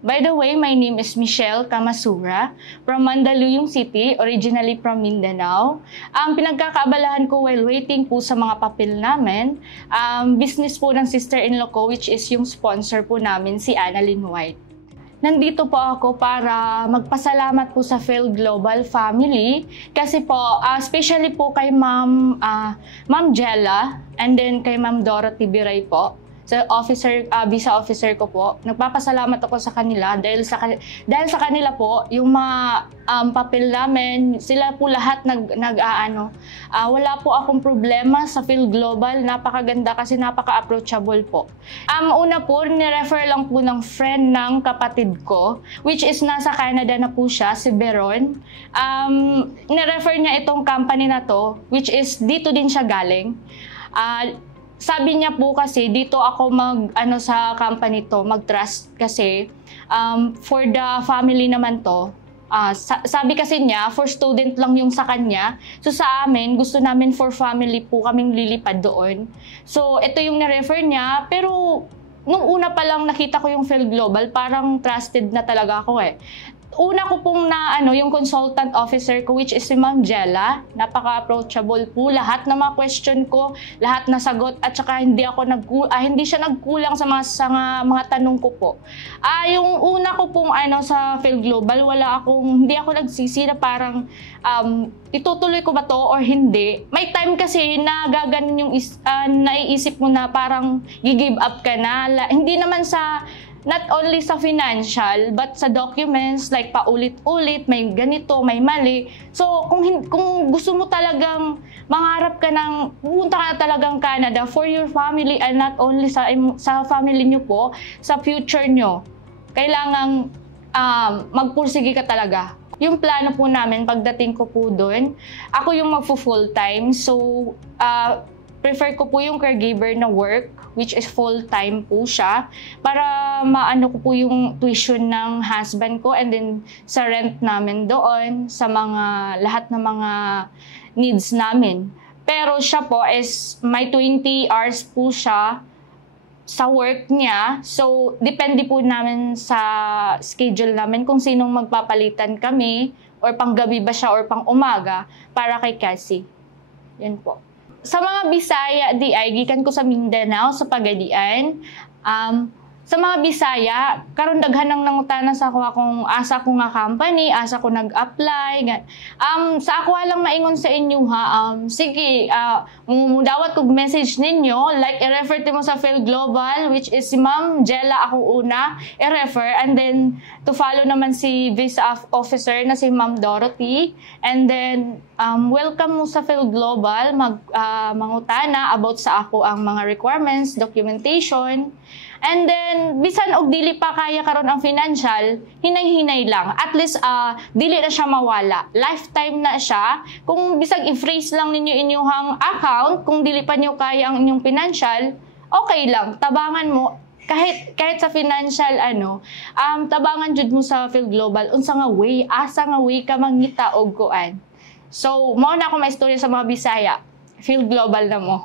By the way, my name is Michelle Camasura from Mandaluyong City, originally from Mindanao. Ang pinagkakaabalahan ko while waiting po sa mga papel namin, business po ng sister-in-law ko, which is yung sponsor po namin, si Annalyn White. Nandito po ako para magpasalamat po sa Phil Global family kasi po, especially po kay Ma'am Jella and then kay Ma'am Dorothy Biray po. Sa visa officer ko po. Nagpapasalamat ako sa kanila dahil sa kanila po, yung mga papel namin, sila po lahat wala po akong problema sa Phil Global. Napakaganda kasi napaka-approachable po. Una po, nirefer lang po ng friend ng kapatid ko, which is nasa Canada na po siya, si Beron. Nirefer niya itong company na to, which is dito din siya galing. Sabi niya po kasi dito ako sa company to, mag-trust kasi for the family naman to. Sabi kasi niya, for student lang yung sa kanya. So sa amin, gusto namin for family po kaming lilipad doon. So ito yung na-refer niya, pero nung una pa lang nakita ko yung Phil Global, parang trusted na talaga ako eh. Una ko pong yung consultant officer ko, which is si Ma'am Jella. Napaka-approachable po. Lahat ng mga question ko, lahat nasagot at saka hindi siya nagkulang sa mga tanong ko po. Yung una ko pong sa Phil Global, hindi ako nagsisi na parang itutuloy ko ba to or hindi. May time kasi na gaganon yung naiisip mo na parang gi-give up ka na. Hindi naman not only sa financial, but sa documents, like paulit-ulit, may ganito, may mali. So, kung gusto mo talagang mangarap ka pupunta ka na talagang Canada for your family and not only sa family nyo po, sa future nyo, kailangang magpursige ka talaga. Yung plano po namin, pagdating ko po doon, ako yung magpo-full-time. So, prefer ko po yung caregiver na work, which is full-time po siya, para maano ko po yung tuition ng husband ko and then sa rent namin doon, sa lahat ng mga needs namin. Pero siya po is may 20 hours po siya sa work niya. So, depende po namin sa schedule namin kung sinong magpapalitan kami or panggabi ba siya or pang umaga para kay Cassie. Yan po. Sa mga Bisaya, gikan ko sa Mindanao, sa Pagadian. Sa mga Bisaya, karon daghan nang nangutana sa akong asa ko nga company, asa ko nag-apply. Sa ako lang maingon sa inyo sige, mudawat kog message ninyo, like i-refer mo sa Phil Global, which is si Ma'am Jella ako una, i-refer, and then to follow naman si visa officer na si Ma'am Dorothy, and then welcome mo sa Phil Global, mangutana about sa ako ang mga requirements, documentation. And then, bisan og dili pa kaya karon ang financial, hinay-hinay lang. At least, dili na siya mawala. Lifetime na siya. Kung bisag i-freeze lang ninyo inyong account, kung dili pa nyo kaya ang inyong financial, okay lang. Tabangan mo. Kahit sa financial, tabangan jud mo sa Phil Global. Unsa nga way, asa nga way ka mangita og kuan. So, mao na ako may istorya sa mga Bisaya. Phil Global na mo.